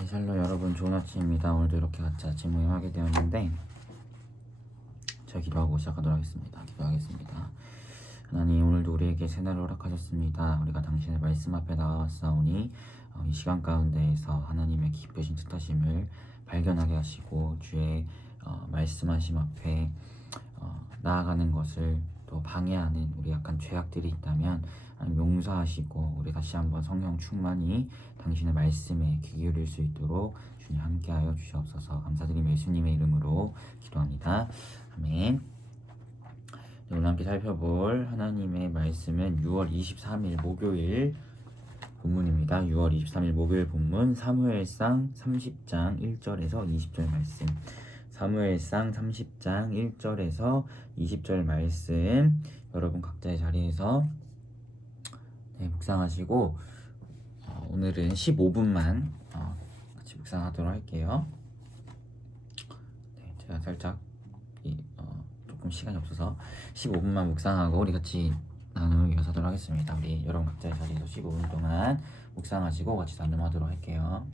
네, 샬롬 여러분, 좋은 아침입니다. 오늘도 이렇게 같이 아침 모임하게 되었는데 제가 기도하고 시작하도록 하겠습니다. 기도하겠습니다. 하나님, 오늘도 우리에게 새날을 허락하셨습니다. 우리가 당신의 말씀 앞에 나와왔사오니 이 시간 가운데에서 하나님의 기쁘신 뜻하심을 발견하게 하시고 주의 말씀하심 앞에 나아가는 것을 또 방해하는 우리 약간 죄악들이 있다면 용서하시고 우리 다시 한번 성령 충만히 당신의 말씀에 귀 기울일 수 있도록 주님 함께하여 주시옵소서. 감사드리며 예수님의 이름으로 기도합니다. 아멘. 오늘 함께 살펴볼 하나님의 말씀은 6월 23일 목요일 본문입니다. 6월 23일 목요일 본문 사무엘상 30장 1절에서 20절 말씀. 사무엘상 30장 1절에서 20절 말씀 여러분 각자의 자리에서 묵상하시고 오늘은 15분만 같이 묵상하도록 할게요. 제가 살짝 조금 시간이 없어서 15분만 묵상하고 우리 같이 나누기 하도록 하겠습니다. 우리 여러분 각자의 자리에서 15분 동안 묵상하시고 같이 나눔하도록 할게요.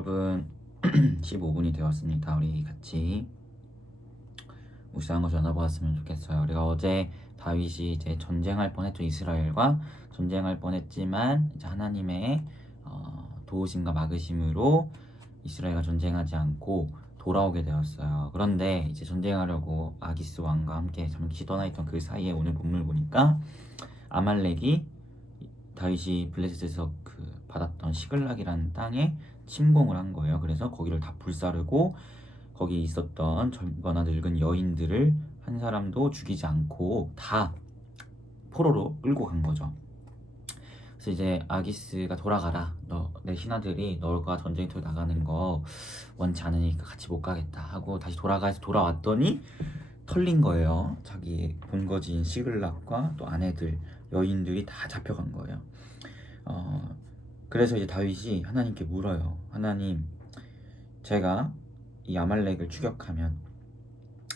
여러분 15분이 되었습니다. 우리 같이 묵상한 거 나눠보았으면 좋겠어요. 우리가 어제 다윗이 이제 전쟁할 뻔했죠. 이스라엘과 전쟁할 뻔했지만 이제 하나님의 도우심과 막으심으로 이스라엘과 전쟁하지 않고 돌아오게 되었어요. 그런데 이제 전쟁하려고 아기스 왕과 함께 잠시 떠나 있던 그 사이에 오늘 본문을 보니까 아말렉이 다윗이 블레셋에서 그 받았던 시글락이라는 땅에 침공을 한 거예요. 그래서 거기를 다 불사르고 거기 있었던 젊거나 늙은 여인들을 한 사람도 죽이지 않고 다 포로로 끌고 간 거죠. 그래서 이제 아기스가 돌아가라. 내 신하들이 너가 전쟁터에 나가는 거 원치 않으니까 같이 못 가겠다 하고 다시 돌아왔더니 털린 거예요. 자기 본거지인 시글락과 또 아내들 여인들이 다 잡혀간 거예요. 그래서 이제 다윗이 하나님께 물어요. 하나님, 제가 이 아말렉을 추격하면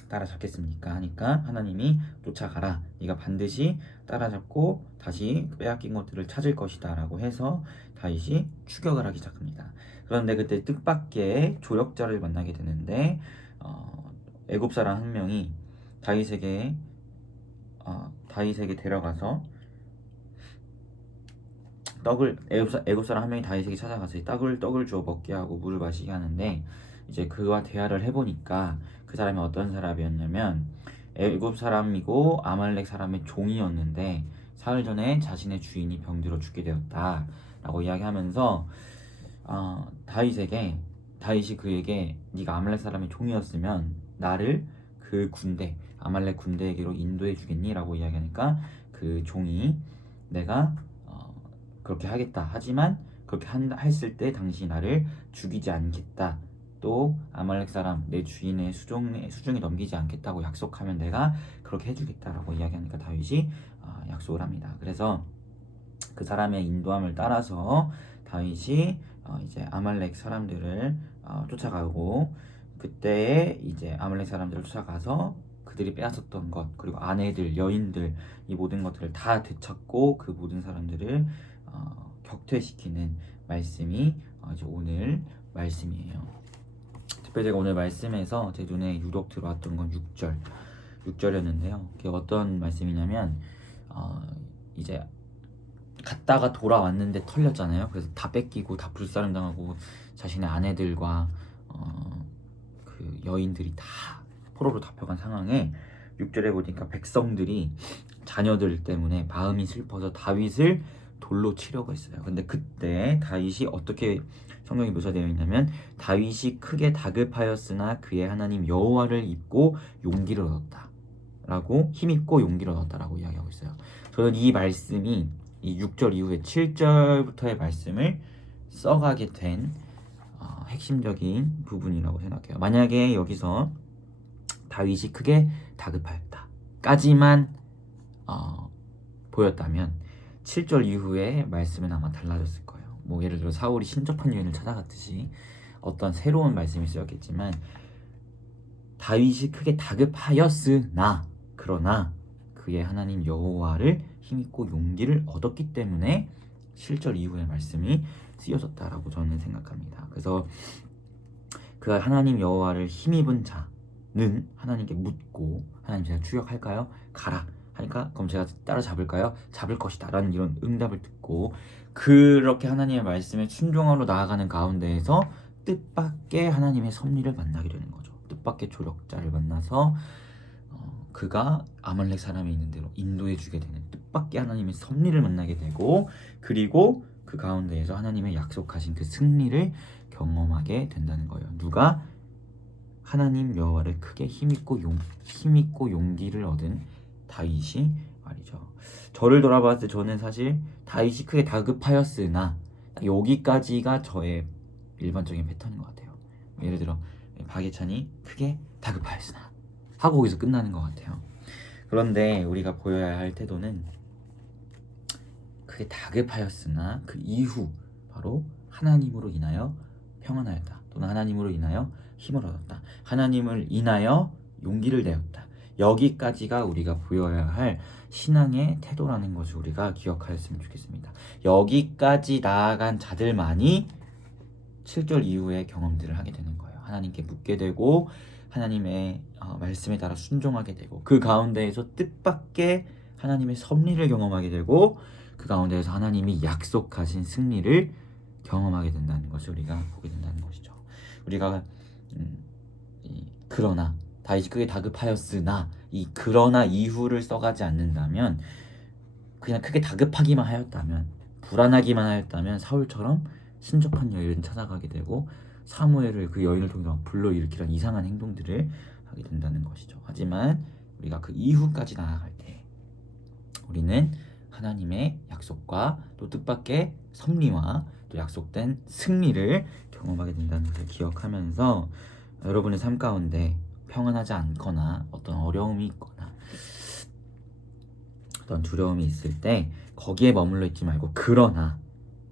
따라잡겠습니까? 하니까 하나님이 쫓아가라. 네가 반드시 따라잡고 다시 빼앗긴 것들을 찾을 것이다 라고 해서 다윗이 추격을 하기 시작합니다. 그런데 그때 뜻밖의 조력자를 만나게 되는데 애굽 사람 한 명이 다윗에게 데려가서 애굽 사람 한 명이 다윗에게 찾아가서 떡을 주어 먹게 하고 물을 마시게 하는데 이제 그와 대화를 해보니까 그 사람이 어떤 사람이었냐면 애굽 사람이고 아말렉 사람의 종이었는데 사흘 전에 자신의 주인이 병들어 죽게 되었다 라고 이야기하면서 다윗이 그에게 네가 아말렉 사람의 종이었으면 나를 그 아말렉 군대에게로 인도해 주겠니? 라고 이야기하니까 그 종이 내가 그렇게 하겠다. 하지만 그렇게 했을 때 당신이 나를 죽이지 않겠다. 또 아말렉 사람 내 주인의 수중에 넘기지 않겠다고 약속하면 내가 그렇게 해주겠다라고 이야기하니까 다윗이 약속을 합니다. 그래서 그 사람의 인도함을 따라서 다윗이 이제 아말렉 사람들을 쫓아가고 그때에 이제 아말렉 사람들을 쫓아가서 그들이 빼앗았던 것 그리고 아내들, 여인들 이 모든 것들을 다 되찾고 그 모든 사람들을 격퇴시키는 말씀이 이제 오늘 말씀이에요. 특별히 제가 오늘 말씀에서 제 눈에 유독 들어왔던 건 6절이었는데요. 그게 어떤 말씀이냐면 이제 갔다가 돌아왔는데 털렸잖아요. 그래서 다 뺏기고 다 불사름당하고 자신의 아내들과 그 여인들이 다 포로로 잡혀간 상황에 6절에 보니까 백성들이 자녀들 때문에 마음이 슬퍼서 다윗을 돌로 치려고 했어요. 근데 그때 다윗이 어떻게 성경이 묘사되어 있냐면 다윗이 크게 다급하였으나 그의 하나님 여호와를 입고 용기를 얻었다 라고 힘입고 용기를 얻었다 라고 이야기하고 있어요. 저는 이 말씀이 이 6절 이후에 7절부터의 말씀을 써가게 된 핵심적인 부분이라고 생각해요. 만약에 여기서 다윗이 크게 다급하였다 까지만 보였다면 7절 이후에 말씀은 아마 달라졌을 거예요. 뭐 예를 들어 사울이 신접한 여인을 찾아갔듯이 어떤 새로운 말씀이 쓰였겠지만 다윗이 크게 다급하였으나 그러나 그의 하나님 여호와를 힘입고 용기를 얻었기 때문에 7절 이후의 말씀이 쓰여졌다라고 저는 생각합니다. 그래서 그 하나님 여호와를 힘입은 자는 하나님께 묻고 하나님 제가 추격할까요? 가라 하니까 그럼 제가 따라잡을까요? 잡을 것이다 라는 이런 응답을 듣고 그렇게 하나님의 말씀에 순종하러 나아가는 가운데에서 뜻밖의 하나님의 섭리를 만나게 되는 거죠. 뜻밖의 조력자를 만나서 그가 아말렉 사람이 있는 대로 인도해 주게 되는 뜻밖의 하나님의 섭리를 만나게 되고 그리고 그 가운데에서 하나님의 약속하신 그 승리를 경험하게 된다는 거예요. 누가? 하나님 여호와를 크게 힘입고 용기를 얻은 다윗이 말이죠. 저를 돌아봤을 때 저는 사실 다윗이 크게 다급하였으나 여기까지가 저의 일반적인 패턴인 것 같아요. 예를 들어 박예찬이 크게 다급하였으나 하고 거기서 끝나는 것 같아요. 그런데 우리가 보여야 할 태도는 크게 다급하였으나 그 이후 바로 하나님으로 인하여 평안하였다. 또는 하나님으로 인하여 힘을 얻었다. 하나님을 인하여 용기를 내었다. 여기까지가 우리가 보여야 할 신앙의 태도라는 것을 우리가 기억하였으면 좋겠습니다. 여기까지 나아간 자들만이 7개월 이후의 경험들을 하게 되는 거예요. 하나님께 묻게 되고 하나님의 말씀에 따라 순종하게 되고 그 가운데에서 뜻밖의 하나님의 섭리를 경험하게 되고 그 가운데에서 하나님이 약속하신 승리를 경험하게 된다는 것을 우리가 보게 된다는 것이죠. 우리가 그러나 다윗이 크게 다급하였으나 이 그러나 이후를 써가지 않는다면 그냥 크게 다급하기만 하였다면 불안하기만 하였다면 사울처럼 신접한 여인을 찾아가게 되고 사무엘을 그 여인을 통해서 불러일으키는 이상한 행동들을 하게 된다는 것이죠. 하지만 우리가 그 이후까지 나아갈 때 우리는 하나님의 약속과 또 뜻밖의 섭리와 또 약속된 승리를 경험하게 된다는 것을 기억하면서 여러분의 삶 가운데 평안하지 않거나 어떤 어려움이 있거나 어떤 두려움이 있을 때 거기에 머물러 있지 말고 그러나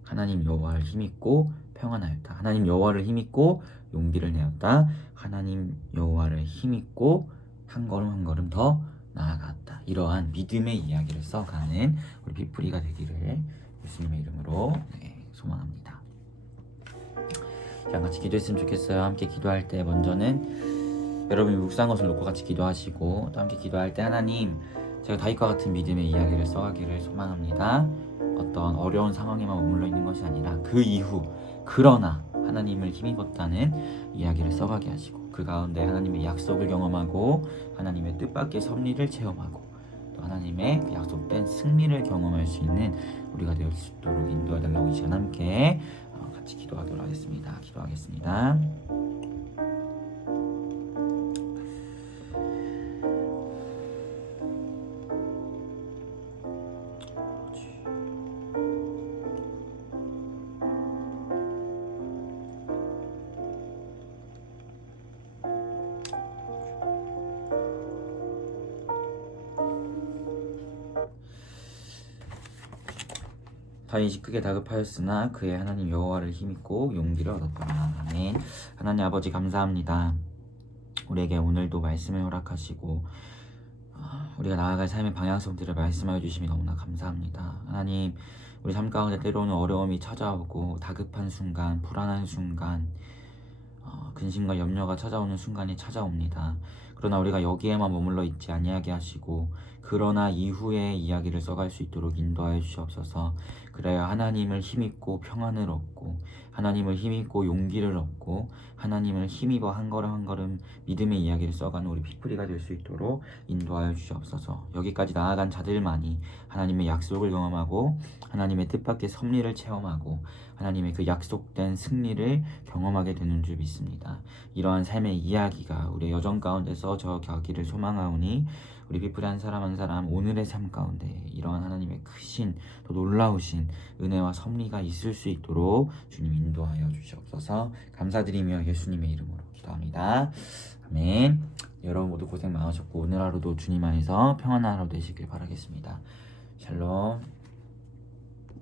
하나님 여호와를 힘입고 평안하였다. 하나님 여호와를 힘입고 용기를 내었다. 하나님 여호와를 힘입고 한 걸음 한 걸음 더 나아갔다. 이러한 믿음의 이야기를 써가는 우리 비프리가 되기를 예수님의 이름으로 소망합니다. 자, 같이 기도했으면 좋겠어요. 함께 기도할 때 먼저는 여러분이 묵상한 것을 놓고 같이 기도하시고 또 함께 기도할 때 하나님 제가 다윗과 같은 믿음의 이야기를 써가기를 소망합니다. 어떤 어려운 상황에만 머물러 있는 것이 아니라 그 이후 그러나 하나님을 힘입었다는 이야기를 써가게 하시고 그 가운데 하나님의 약속을 경험하고 하나님의 뜻밖의 섭리를 체험하고 또 하나님의 그 약속된 승리를 경험할 수 있는 우리가 될 수 있도록 인도해달라고 이 시간 함께 같이 기도하도록 하겠습니다. 기도하겠습니다. 다윗이 크게 다급하였으나 그의 하나님 여호와를 힘입고 용기를 얻었더라. 아멘. 하나님 아버지 감사합니다. 우리에게 오늘도 말씀을 허락하시고 우리가 나아갈 삶의 방향성들을 말씀하여 주심이 너무나 감사합니다. 하나님 우리 삶 가운데 때로는 어려움이 찾아오고 다급한 순간, 불안한 순간, 근심과 염려가 찾아오는 순간이 찾아옵니다. 그러나 우리가 여기에만 머물러 있지 아니하게 하시고 그러나 이후의 이야기를 써갈 수 있도록 인도하여 주시옵소서. 그래야 하나님을 힘입고 평안을 얻고 하나님을 힘입고 용기를 얻고 하나님을 힘입어 한 걸음 한 걸음 믿음의 이야기를 써가는 우리 피프리가 될 수 있도록 인도하여 주시옵소서. 여기까지 나아간 자들만이 하나님의 약속을 경험하고 하나님의 뜻밖의 섭리를 체험하고 하나님의 그 약속된 승리를 경험하게 되는 줄 믿습니다. 이러한 삶의 이야기가 우리의 여정 가운데서 저기를 소망하오니 우리 피프리 한 사람 한 사람 오늘의 삶 가운데 이러한 하나님의 크신 또 놀라우신 은혜와 섭리가 있을 수 있도록 주님 인도하여 주시옵소서. 감사드리며 예수님의 이름으로 기도합니다. 아멘. 여러분 모두 고생 많으셨고 오늘 하루도 주님 안에서 평안한 하루 되시길 바라겠습니다. 샬롬.